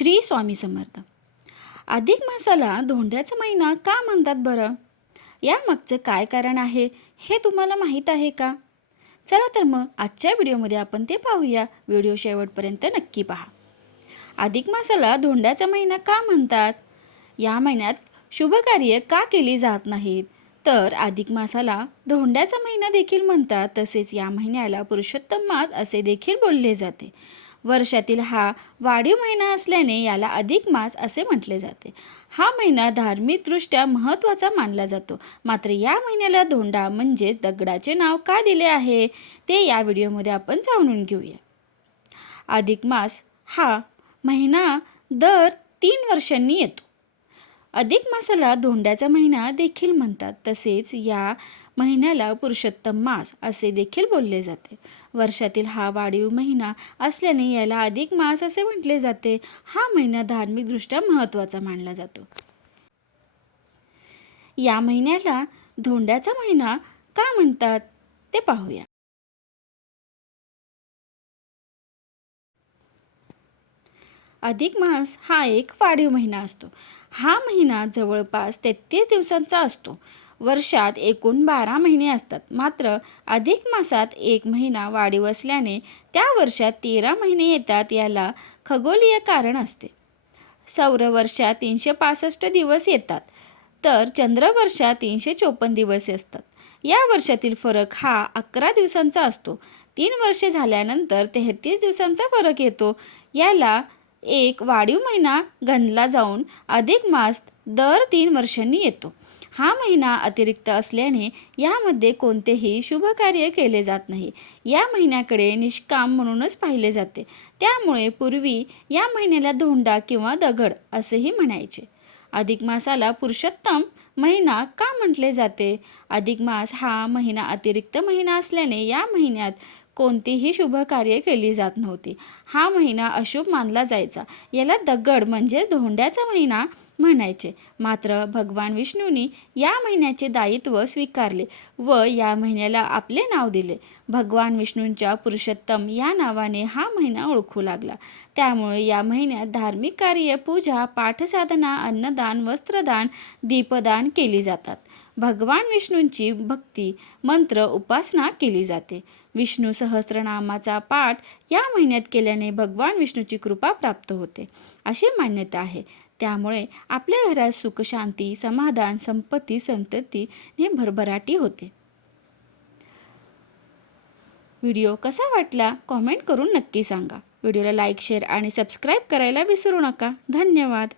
श्री स्वामी समर्थ। अधिक मासाला धोंड्याचा महिना का म्हणतात बरं? यामागचं काय कारण आहे हे तुम्हाला माहीत आहे का? चला तर मग आजच्या व्हिडिओमध्ये आपण ते पाहूया। व्हिडिओ शेवटपर्यंत नक्की पहा। अधिक मासाला धोंड्याचा महिना का म्हणतात? या महिन्यात शुभकार्य का केली जात नाहीत? तर अधिक मासाला धोंड्याचा महिना देखील म्हणतात। तसेच या महिन्याला पुरुषोत्तम मास असे देखील बोलले जाते। वर्षातील हा वाढीव महिना असल्याने याला अधिक मास असे म्हटले जाते। हा महिना धार्मिकदृष्ट्या महत्त्वाचा मानला जातो। मात्र या महिन्याला धोंडा म्हणजेच दगडाचे नाव का दिले आहे ते या व्हिडिओमध्ये आपण जाणून घेऊया। अधिक मास हा महिना दर 3 वर्षांनी येतो। अधिक मासाला धोंड्याचा महिना देखील म्हणतात। तसेच या महिन्याला पुरुषोत्तम मास असे देखील बोलले जाते। वर्षातील हा वाढीव महिना असल्याने याला अधिक मास असे म्हटले जाते। हा महिना धार्मिकदृष्ट्या महत्त्वाचा मानला जातो। या महिन्याला धोंड्याचा महिना का म्हणतात ते पाहूया। अधिक मास हा एक वाढीव महिना असतो। हा महिना जवळपास 33 दिवसांचा असतो। वर्षात एकूण 12 महिने असतात। मात्र अधिक मासात एक महिना वाढीव असल्याने त्या वर्षात 13 महिने येतात। याला खगोलीय कारण असते। सौरवर्षात 365 दिवस येतात तर चंद्रवर्षात 354 दिवस असतात। या वर्षातील फरक हा 11 दिवसांचा असतो। 3 वर्षे झाल्यानंतर 33 दिवसांचा फरक येतो। याला एक वाढीव महिना गणला जाऊन अधिक मास दर 3 वर्षांनी येतो। हा महिना अतिरिक्त असल्याने यामध्ये कोणतेही शुभ कार्य केले जात नाही। या महिन्याकडे निष्काम म्हणूनच पाहिले जाते। त्यामुळे पूर्वी या महिन्याला धोंडा किंवा दगड असेही म्हणायचे। अधिक मासाला पुरुषोत्तम महिना का म्हटले जाते? अधिक मास हा महिना अतिरिक्त महिना असल्याने या महिन्यात कोणतीही शुभ कार्य केली जात नव्हती। हा महिना अशुभ मानला जायचा। याला दगड म्हणजे धोंड्याचा महिना म्हणायचे। मात्र भगवान विष्णूंनी या महिन्याचे दायित्व स्वीकारले व या महिन्याला आपले नाव दिले। भगवान विष्णूंच्या पुरुषोत्तम या नावाने हा महिना ओळखू लागला। त्यामुळे या महिन्यात धार्मिक कार्य, पूजा, पाठसाधना, अन्नदान, वस्त्रदान, दीपदान केली जातात। भगवान विष्णूंची भक्ती, मंत्र, उपासना केली जाते। विष्णू सहस्त्रनामाचा पाठ या महिन्यात केल्याने भगवान विष्णूची कृपा प्राप्त होते अशी मान्यता आहे। त्यामुळे आपल्या घरात सुख, शांती, समाधान, संपत्ती, संततीने भरभराटी होते। व्हिडिओ कसा वाटला कॉमेंट करून नक्की सांगा। व्हिडिओला लाईक, शेअर आणि सबस्क्राईब करायला विसरू नका। धन्यवाद।